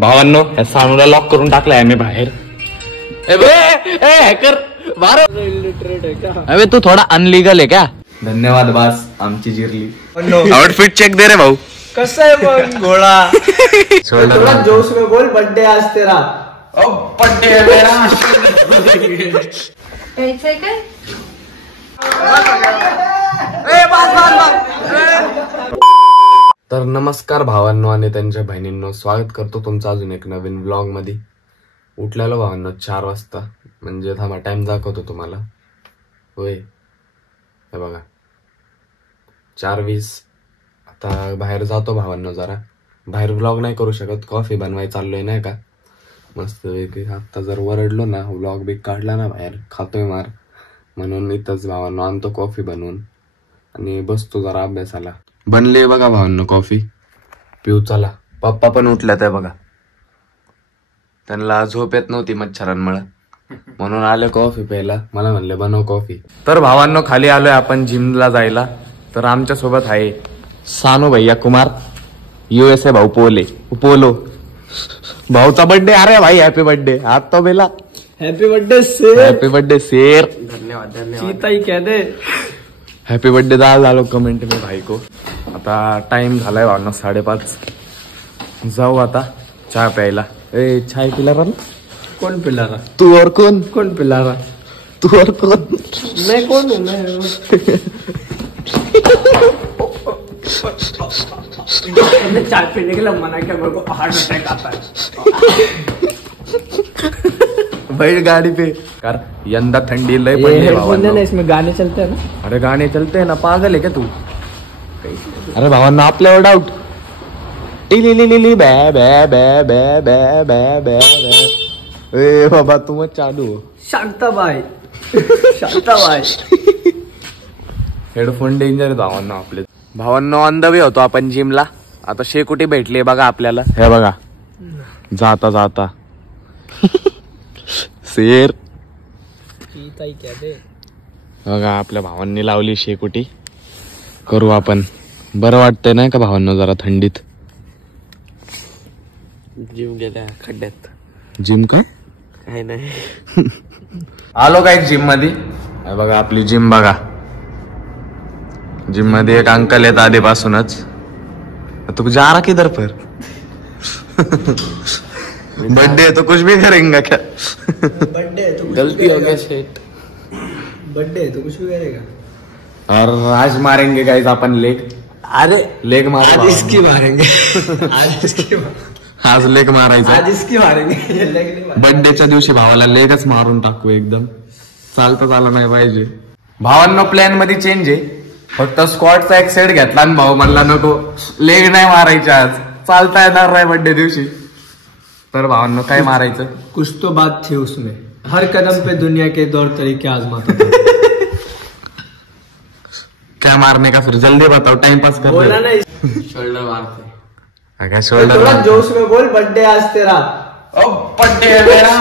भावांनो या सानूला लॉक करून टाकलाय आम्ही बाहेर. हॅकर अबे तू थोडा अनलिगल आहे का? धन्यवाद बास आमची जिरली. आउटफिट चेक दे रे भाऊ. कसं आहे मग गोळा? थोड़ा जोश में बोल. बर्थडे आज तेरा. बर्थडे है मेरा. तर नमस्कार भावांनो आणि त्यांच्या बहिणींनो, स्वागत करतो तुमचं अजून एक नवीन व्लॉग मध्ये. उठलेलो भावांनो 4 वाजता, म्हणजे थांबा टाइम दाखवतो तुम्हाला. होय हे बघा 4:20. आता बाहेर जातो भावांनो, जरा बाहेर व्लॉग नाही करू शकत, कॉफी बनवाय चाललोय नाही का मस्त. आता जर वरडलो ना, व्लॉग बी काढला ना, बाहेर खातोय मार, म्हणून इथंच भावांनो आणतो कॉफी बनवून आणि बसतो जरा अभ्यासाला. बनले बघा भावांनो कॉफी, पिऊ चला. पप्पा पण उठल्यात आहे बघा, त्यांना झोप येत नव्हती मच्छरांमुळे, म्हणून आले कॉफी प्यायला. मला म्हणले बनव कॉफी. तर भावांनो खाली आलोय आपण जिमला जायला. तर आमच्या सोबत आहे सानू भैया कुमार, USA भाऊ पोलो भाऊचा बर्थडे. अरे भाई हॅपी बर्थडे. आज तो बेला हैप्पी बर्थडे शेर. हॅपी बर्थडे शेर. धन्यवाद धन्यवाद. चीता ही कह दे हॅपी बर्थडे डालो कमेंट में भाई को. आता टाइम झालाय भावना 5:30. जाऊ आता चहा प्यायला. ए चाय पिला रहा? कौन पिला रहा? तू और कौन? कौन पिला रहा? तू और कौन? मैं कौन हूँ? मैं चाय पीने के लिए मना किया, मेरे को हार्ट अटैक आता है. बैठ गाड़ी पे कर. यंदा थंडी लय पडली भावांनो. इसमें गाने चलते हैं ना. अरे गाणे चलते हैं ना, पागल है क्या तू? अरे भावांना आपल्यावर डाऊट. टिली बॅ बॅ बॅ बॅ बॅ बॅ बॅ बॅ. ए बाबा तू मग चालू हो. शांताबाई शांताबाई. हेडफोन डेंजर भावांना आपले. भावांनो ऑन द वे होतो आपण जिमला. आता शेकोटी भेटली बघा आपल्याला. हे बघा जाता जाता शेर. बघा आपल्या भावांनी लावली शेकोटी. करू आपण. बरं वाटतंय नाही का भावांनो जरा थंडीत. जिम गेल्या खड्ड्यात. जिम काय? काय नाही. आलो काय जिम मध्ये. बघा आपली जिम बघा. जिम मध्ये एक अंकल येत आधीपासूनच. तू जा रहा किधर पर? बर्थडे है तो कुछ भी करेंगे क्या? बर्थडे है तो गलती हो गया शेट. बर्थडे है तो कुछ भी करेगा. और आज मारेंगे गाइस आपण लेग. अरे लेग मार. आज इसकी मारेंगे. आज इसकी आज लेग मारायचा. आज इसकी मारेंगे. बर्थडेच्या दिवशी भावाला लेगच मारून टाकू एकदम. चालता नाही पाहिजे. भावांनो प्लॅन मध्ये चेंज आहे. फक्त स्क्वॉटचा एक सेट घेतला आणि भाऊ म्हणला नको लेग नाही मारायचे आज. चालता येणार नाही बर्थडे दिवशी. तर भावांनो काय मारायचं? कुछ तो बात थी उसमें. हर कदम पे दुनिया के दौर तरीके आजमाता था. क्या मारने का फिर जल्दी बताओ, टाइम पास कर. बोला नहीं. शोल्डर मारते. अगर शोल्डर थोड़ा जोश में बोल. बर्थडे आज तेरा. बर्थडे है मेरा.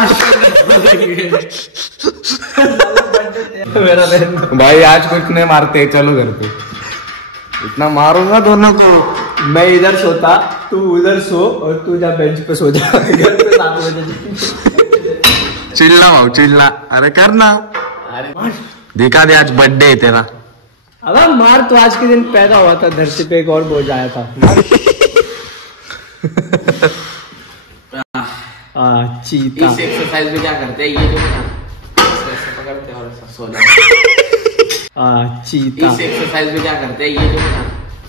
भाई आज कुछ नहीं मारते, चलो घर पे. इतना मारूंगा दोनों को. मैं इधर सोता, तू उधर सो, और तू जा बेंच पे सो जा. घर पे 7 बजे. चिल्ला भाऊ चिल्ला. अरे कर ना. अरे दिखा दे आज बर्थडे है तेरा. अब मार. तो आज के दिन पैदा हुआ था धरती पे, एक और बोझ आया था. चीता. इस एक्सरसाइज में क्या करते हैं, ये जो ऐसे पकड़ते हैं और ऐसा सो जाते हैं. चीता. इस एक्सरसाइज में क्या करते हैं, ये जो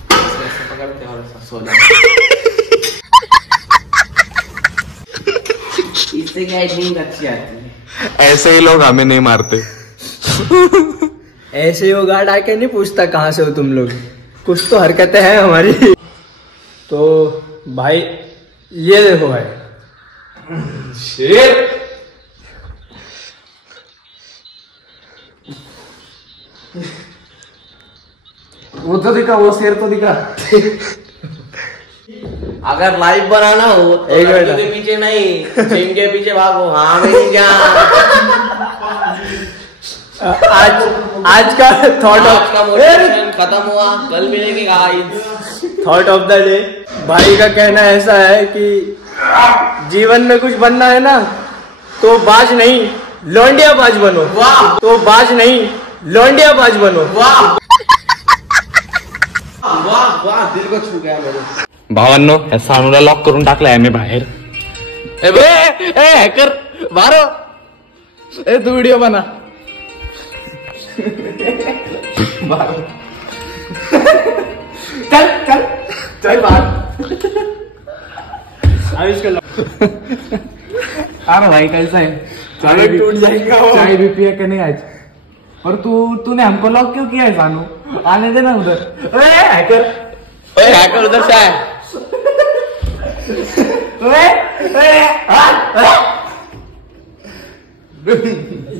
ऐसे पकड़ते हैं और ऐसा सो जाते हैं. इससे क्या नींद अच्छी आती है. ऐसे ही लोग हमें नहीं मारते. ऐसे हो गार्ड आके नहीं पूछता कहाँ से हो तुम लोग. कुछ तो हरकतें हैं हमारी. तो भाई ये देखो भाई शेर. वो तो दिखा, वो शेर तो दिखा. अगर लाइव बनाना हो तो लड़की के पीछे नहीं, जिम के पीछे भागो. हाँ भाई क्या आज का थॉट ऑफ का मोटिवेशन खत्म हुआ. कल मिलेंगे guys. Thought of the day. भाई का कहना ऐसा है कि जीवन में कुछ बनना है ना तो बाज नहीं लौंडिया बाज बनो। वाह तो बाज नहीं लौंडिया बाज बनो। वाह वाह वाह, दिल को छू गया मेरे। भावांनो, या सानूला लॉक करून टाकलाय आम्ही बाहेर. ए हॅकर मारो. ए तू व्हिडिओ बना. चल चल चल बाहर। अब इसका अरे भाई कैसा है? चाय टूट जाएगा वो। चाय भी पिया के नहीं आज? और तूने हमको लॉक क्यों किया है सानू? आने देना उधर. हैकर उधर से आए.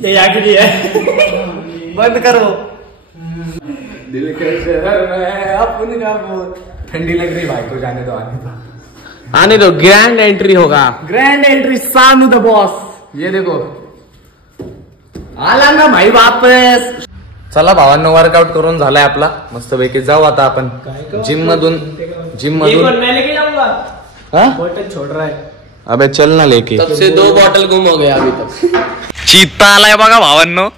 ये आखिरी है, बंद करो। दिल के शहर में अपन का बोल. ठंडी लग रही भाई को, जाने दो आने दो, ग्रैंड एंट्री होगा। Grand entry Sanu the boss. ये देखो. आला ना भाई वापस. चला भावांनो, वर्कआउट करून झालाय आपला मस्तपैकी. जाऊ आता आपण जिम मधून. मैं लेके जाऊंगा. हाँ? बोतल छोड़ रहा है. अबे चल ना लेके. तब से 2 बॉटल गुम हो गया अभी तक. चित्ता आलाय बघा भावांनो.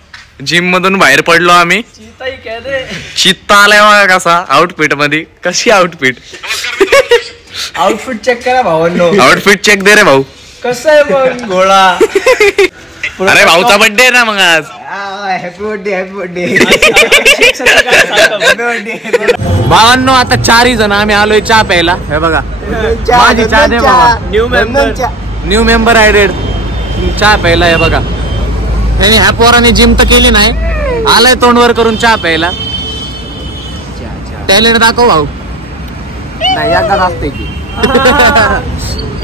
जिम मधून बाहेर पडलो आम्ही. चीता ही कह दे. चित्ता आलाय बघा कसा आउटफिट मध्ये. कशी आउटफिट? आउटफिट चेक करा भावांनो. आउटफिट चेक दे रे भाऊ. कसं आहे मग घोडा? अरे भाऊचा बर्थडे आहे ना मग आज. Happy birthday happy birthday. भावांनो, आता 4 जण आम्ही आलोय चहा प्यायला. हे बघा माझी चहा दे बाबा. New member added. चहा प्यायला. हे बघा त्यांनी ह्या पोराने जिम तर केली नाही, आलाय तोंडवर करून चहा प्यायला. टॅलेंट दाखव भाऊ. नाही एकदाच असते की.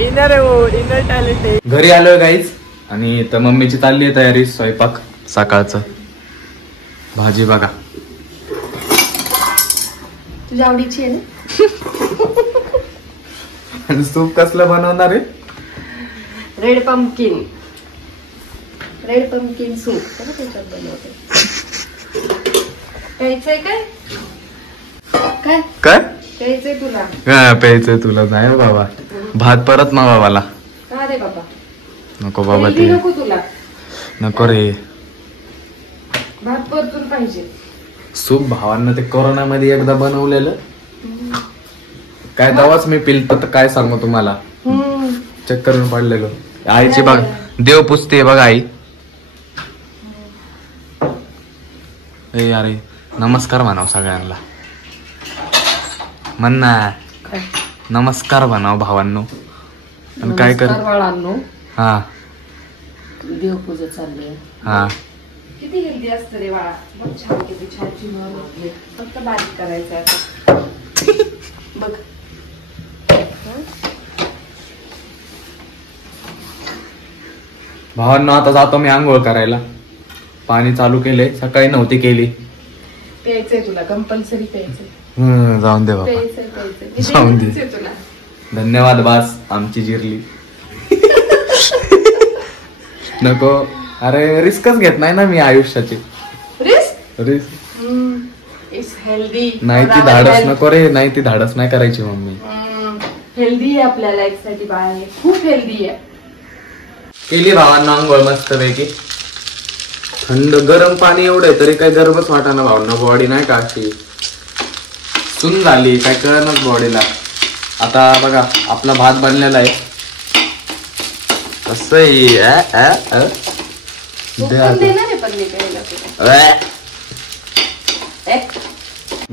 इनर आहे वो, इनर टॅलेंट आहे. घरी आलोय गाईज आणि तर मम्मीची चालली आहे तयारी स्वयंपाक सकाळचं. भाजी बघा. तुझ्या आवडीची आहे ना? आणि सूप कसलं बनवणार आहे? रेड पंपकिन सूप त्याच्यात बनवते. प्यायचंय काय? काय काय प्यायचंय तुला? प्यायचंय तुला? नाही बाबा, भात परत मा बाबाला. का रे बाबा? नको बाबा, हेल्दी ते नको तुला. नको रे. भात परतून पाहिजे. सूप भावांना ते कोरोना मध्ये एकदा बनवलेलं, काय दवाच मी पिलत तर काय सांगू तुम्हाला. चेक करून पडलेलो. आईची बघ देव पुजते बघ आई. ए अरे नमस्कार म्हणाव सगळ्यांना. म्हण ना नमस्कार म्हणाव भावांनो. आणि काय कर. बाळांनो, हा देवपूजा चालली आहे. हा किती हेल्दी असतं रे बाळा. बघ छान, किती छान चिमण होते. फक्त बारीक करायचं आता. बघ भावांनो, आता जातो मी आंघोळ करायला. पाणी चालू केले, सकाळी नव्हती केली. प्यायचंय तुला, कंपल्सरी प्यायचंय. जाऊन दे बाबा. प्यायचंय जाऊन दे. तुला. धन्यवाद बास, आमची जिरली. नको. अरे रिस्कच घेत नाही ना मी आयुष्याची. Risk risk is healthy. नाही ती धाडस नको रे. नाही ती धाडस नाही करायची मम्मी. हेल्दी आहे आपल्या लाईफ साठी बाळा. हे खूप हेल्दी आहे. केली भावांना आंघोळ मस्त पैकी. थंड गरम पाणी एवढं तरी काय गरमच वाटाना भावना. बॉडी नाही का अशी सुन झाली, काय कळणच बॉडीला. आता बघा आपला भात बनलेला आहे. कसं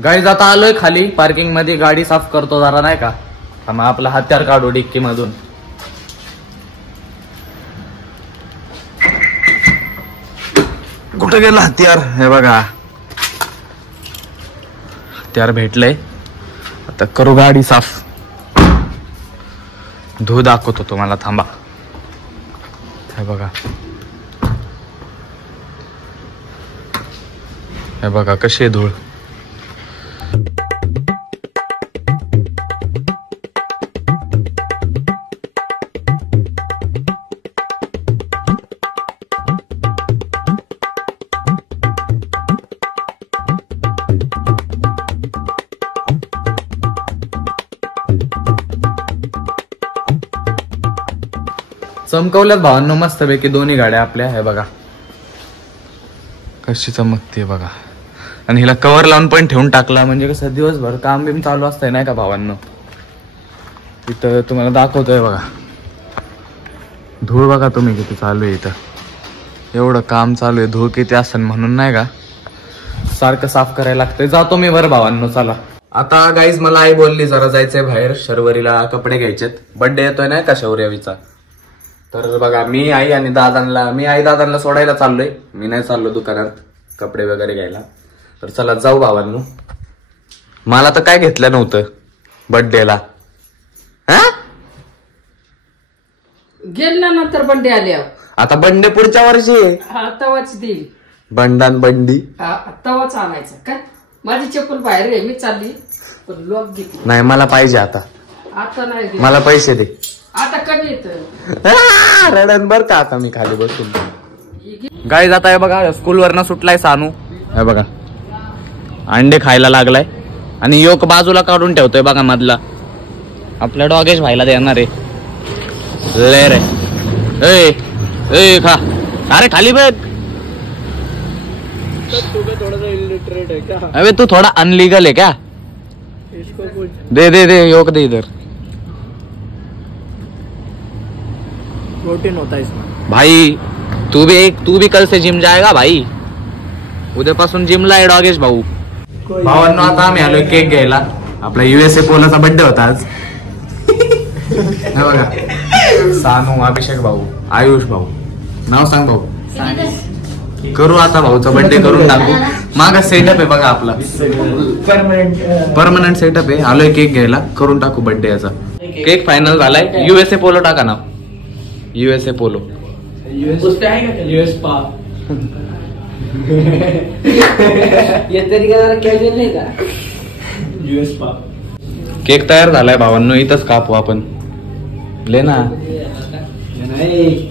गाईज आता आलोय खाली पार्किंग मध्ये. गाडी साफ करतो जरा नाही का. मग आपला हत्यार काढू डिक्की मधून. कुठे गेला हत्यार? हे बघा हत्यार भेटलंय. आता करू गाडी साफ. धूळ दाखवतो तुम्हाला, थांबा. हे बघा, हे बघा कशी आहे धूळ. चमकवल्यात भावांनो मस्तपैकी दोन्ही गाड्या आपल्या. हे बघा कशी चमकते बघा. आणि हिला कव्हर लावून पण ठेवून टाकला म्हणजे कसं दिवसभर काम बिम चालू असतंय नाही का भावांनो. इथं तुम्हाला दाखवतोय बघा धूळ बघा तुम्ही किती चालू आहे. इथं एवढं काम चालू आहे धूळ किती असेल म्हणून नाही का सारखं साफ करायला लागतंय. जातो मी बरं भावांनो चला. आता गाईज मला आई बोलली जरा जायचंय बाहेर शर्वरीला कपडे घ्यायचेत. बर्थडे येतोय नाही का शौर्यवीचा. तर बघा मी आई दादांना सोडायला चाललोय. मी नाही चाललो दुकानात कपडे वगैरे घ्यायला. तर चला जाऊ भावांनो. मला तर काय घेतलं नव्हतं बर्थडेला. गेला नंतर बंडे आले. आता बर्थडे पुढच्या वर्षी तवाच देईल बंडान बंडी. तवाच आणायचं काय. माझी चप्पल बाहेर आहे मी चालली पण लॉक घेतली नाही मला पाहिजे आता. आता नाही दे. मला पैसे दे. आता कमी येत रडन बर का आता मी खाली बसून. गाईज आता हे बघा स्कूल वरनं सुटलाय सानू. हे बघा अंडे खायला लागलाय आणि योग बाजूला काढून ठेवतोय बघा मधला. आपल्या डॉगेश भाईला देणार आहे. ले रे ए खा. अरे खाली बघ. थोड़ा इलिटरेट है क्या? अबे तू थोड़ा अनलीगल है क्या? इसको कुछ दे योग दे इधर. प्रोटीन होता है इसमें भाई तू भी कल से जिम जाएगा भाई. उद्यापासून जिमला आहे डॉगेश भाऊ. भावांनो आता आम्ही आलोय केक घ्यायला. आपला USA पोलाचा बर्थडे होता आज. हे बघा सानू अभिषेक भाऊ आयुष भाऊ नाव सांग भाऊ. करू आता भाऊचा बर्थडे करून टाकू. मागा सेटअप आहे बघा आपला परमनंट सेटअप आहे. आलोय केक घ्यायला करून टाकू बर्थडे याचा. केक फायनल झालाय. USA पोलो टाका नाव. USA पोलो यूएस पा. ये तरीका जरा कॅज्युअल नाही का. यूएस पा. केक तयार झालाय भावांनो. इथंच कापू आपण. ले ना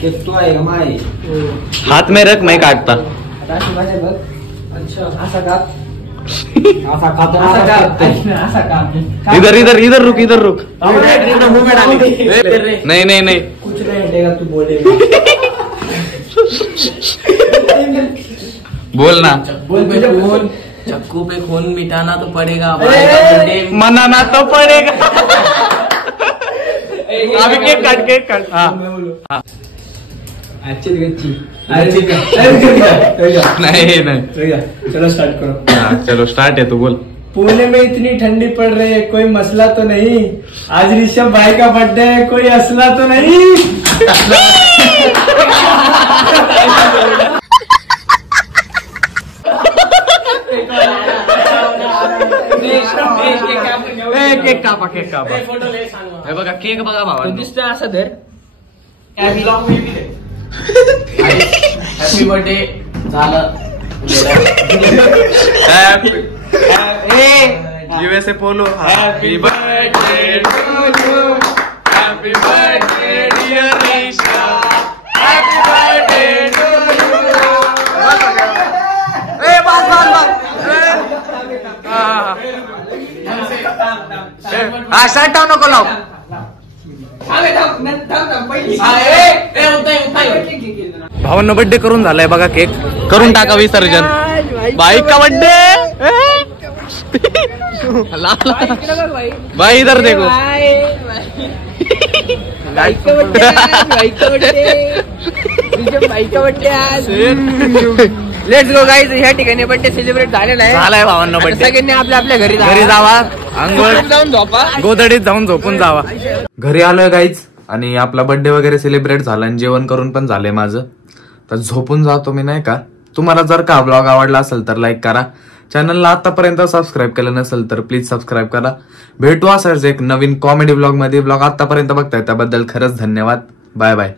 केक तो आहे का माय. हाथ में रख मैं काटता. अच्छा असा का इधर रुक. नहीं कुछ नहीं हटेगा तू बोले. बोल ना. बोल चक्कू पे खून मिटाना तो पड़ेगा. मनाना तो पड़ेगा. अभी केक काट. हाँ अच्छी गच्ची. नहीं चलो स्टार्ट करो. हाँ चलो स्टार्ट है. तू बोल. पुणे में इतनी ठंडी पड़ रही है कोई मसला तो नहीं. आज ऋषभ भाई का बर्थडे है कोई असला तो नहीं. केक कापा. हे बघा केक बघा भावा. दिसतोय असं धर. हॅपी बर्थडे झालं. USA पोलो. Happy birthday to you. Happy birthday dear Rusha. Happy birthday to you. Shirt नको लाव. भावांना बर्थडे करून झालाय बघा. केक करून टाका विसर्जन. बाईक का बर्थडे. भाई इधर देखो. Let's go guys. ह्या ठिकाणी बर्थडे सेलिब्रेट झालाय भावांना बर्थडे. सगळ्यांनी आपल्या आपल्या घरी जावा. आंघोळ जाऊन झोपा. गोदडीत जाऊन झोपून जावा. घरी आलोय गाईज आणि आपला बर्थडे वगैरे सेलिब्रेट झाला आणि जेवण करून पण झालंय माझं. तर झोपून जातो मी नाही का. तुम्हाला जर का ब्लॉग आवडला असेल तर लाईक करा. चॅनलला आतापर्यंत सबस्क्राईब केलं नसेल तर प्लीज सबस्क्राईब करा. भेटू असंच एक नवीन कॉमेडी ब्लॉग मध्ये. ब्लॉग आतापर्यंत बघताय त्याबद्दल खरंच धन्यवाद. Bye bye.